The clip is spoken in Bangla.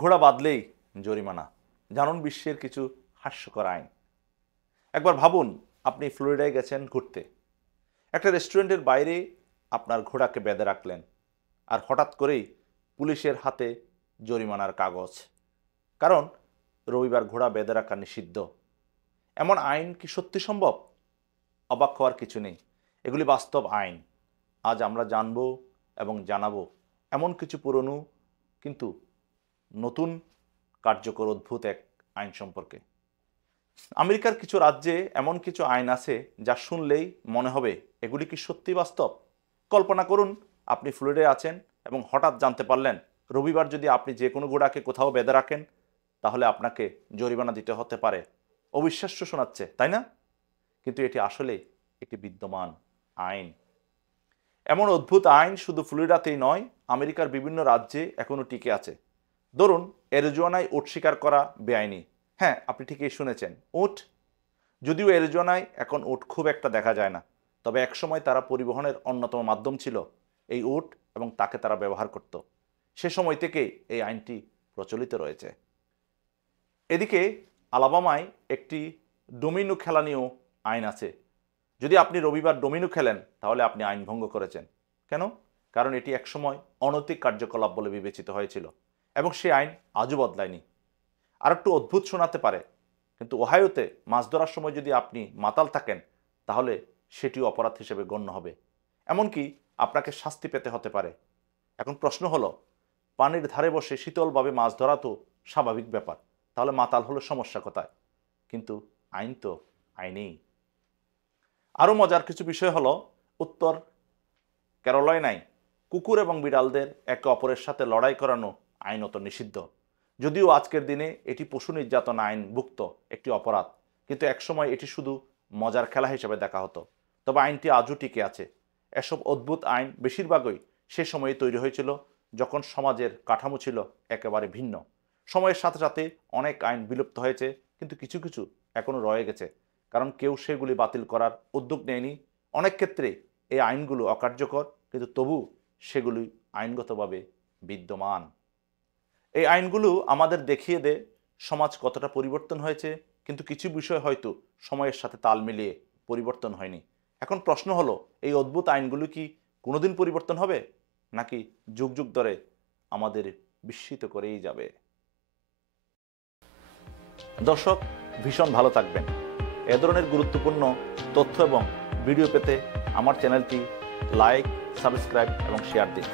ঘোড়া বাঁধলেই জরিমানা। জানুন বিশ্বের কিছু হাস্যকর আইন। একবার ভাবুন, আপনি ফ্লোরিডায় গেছেন ঘুরতে। একটা রেস্টুরেন্টের বাইরে আপনার ঘোড়াকে বেঁধে রাখলেন, আর হঠাৎ করেই পুলিশের হাতে জরিমানার কাগজ। কারণ রবিবার ঘোড়া বেঁধে রাখা নিষিদ্ধ। এমন আইন কি সত্যি সম্ভব? অবাক হওয়ার কিছু নেই, এগুলি বাস্তব আইন। আজ আমরা জানব এবং জানাবো এমন কিছু পুরনো কিন্তু নতুন কার্যকর অদ্ভুত এক আইন সম্পর্কে। আমেরিকার কিছু রাজ্যে এমন কিছু আইন আছে যা শুনলেই মনে হবে এগুলি কি সত্যি বাস্তব। কল্পনা করুন, আপনি ফ্লোরিডায় আছেন এবং হঠাৎ জানতে পারলেন রবিবার যদি আপনি যে কোনো ঘোড়াকে কোথাও বেঁধে রাখেন তাহলে আপনাকে জরিমানা দিতে হতে পারে। অবিশ্বাস্য শোনাচ্ছে, তাই না? কিন্তু এটি আসলে একটি বিদ্যমান আইন। এমন অদ্ভুত আইন শুধু ফ্লোরিডাতেই নয়, আমেরিকার বিভিন্ন রাজ্যে এখনও টিকে আছে। ধরুন, অ্যারিজোনায় উট শিকার করা বেআইনি। হ্যাঁ, আপনি ঠিকই শুনেছেন, উট। যদিও অ্যারিজোনায় এখন উট খুব একটা দেখা যায় না, তবে একসময় তারা পরিবহনের অন্যতম মাধ্যম ছিল এই উট, এবং তাকে তারা ব্যবহার করত। সে সময় থেকেই এই আইনটি প্রচলিত রয়েছে। এদিকে আলাবামায় একটি ডোমিনো খেলা নিয়েও আইন আছে। যদি আপনি রবিবার ডোমিনো খেলেন তাহলে আপনি আইন ভঙ্গ করেছেন। কেন? কারণ এটি একসময় অনৈতিক কার্যকলাপ বলে বিবেচিত হয়েছিল, এবং সে আইন আজও বদলায়নি। আর একটু অদ্ভুত শোনাতে পারে, কিন্তু ওহাইওতে মাছ ধরার সময় যদি আপনি মাতাল থাকেন তাহলে সেটিও অপরাধ হিসেবে গণ্য হবে, এমনকি আপনাকে শাস্তি পেতে হতে পারে। এখন প্রশ্ন হলো, পানির ধারে বসে শীতলভাবে মাছ ধরা তো স্বাভাবিক ব্যাপার, তাহলে মাতাল হলো সমস্যা কোথায়? কিন্তু আইন তো আইনেই। আরও মজার কিছু বিষয় হলো, উত্তর ক্যারোলাইনায় কুকুর এবং বিড়ালদের একে অপরের সাথে লড়াই করানো আইনত নিষিদ্ধ। যদিও আজকের দিনে এটি পশু নির্যাতন আইনভুক্ত একটি অপরাধ, কিন্তু একসময় এটি শুধু মজার খেলা হিসেবে দেখা হতো। তবে আইনটি আজও টিকে আছে। এসব অদ্ভুত আইন বেশিরভাগই সে সময়ে তৈরি হয়েছিল যখন সমাজের কাঠামো ছিল একেবারে ভিন্ন। সময়ের সাথে সাথে অনেক আইন বিলুপ্ত হয়েছে, কিন্তু কিছু কিছু এখনও রয়ে গেছে, কারণ কেউ সেগুলি বাতিল করার উদ্যোগ নেয়নি। অনেক ক্ষেত্রে এই আইনগুলো অকার্যকর, কিন্তু তবু সেগুলি আইনগতভাবে বিদ্যমান। এই আইনগুলো আমাদের দেখিয়ে দেয় সমাজ কতটা পরিবর্তন হয়েছে, কিন্তু কিছু বিষয় হয়তো সময়ের সাথে তাল মিলিয়ে পরিবর্তন হয়নি। এখন প্রশ্ন হলো, এই অদ্ভুত আইনগুলো কি কোনোদিন পরিবর্তন হবে, নাকি যুগ যুগ ধরে আমাদের বিস্মিত করেই যাবে? দর্শক, ভীষণ ভালো থাকবেন। এ ধরনের গুরুত্বপূর্ণ তথ্য এবং ভিডিও পেতে আমার চ্যানেলটি লাইক, সাবস্ক্রাইব এবং শেয়ার দিন।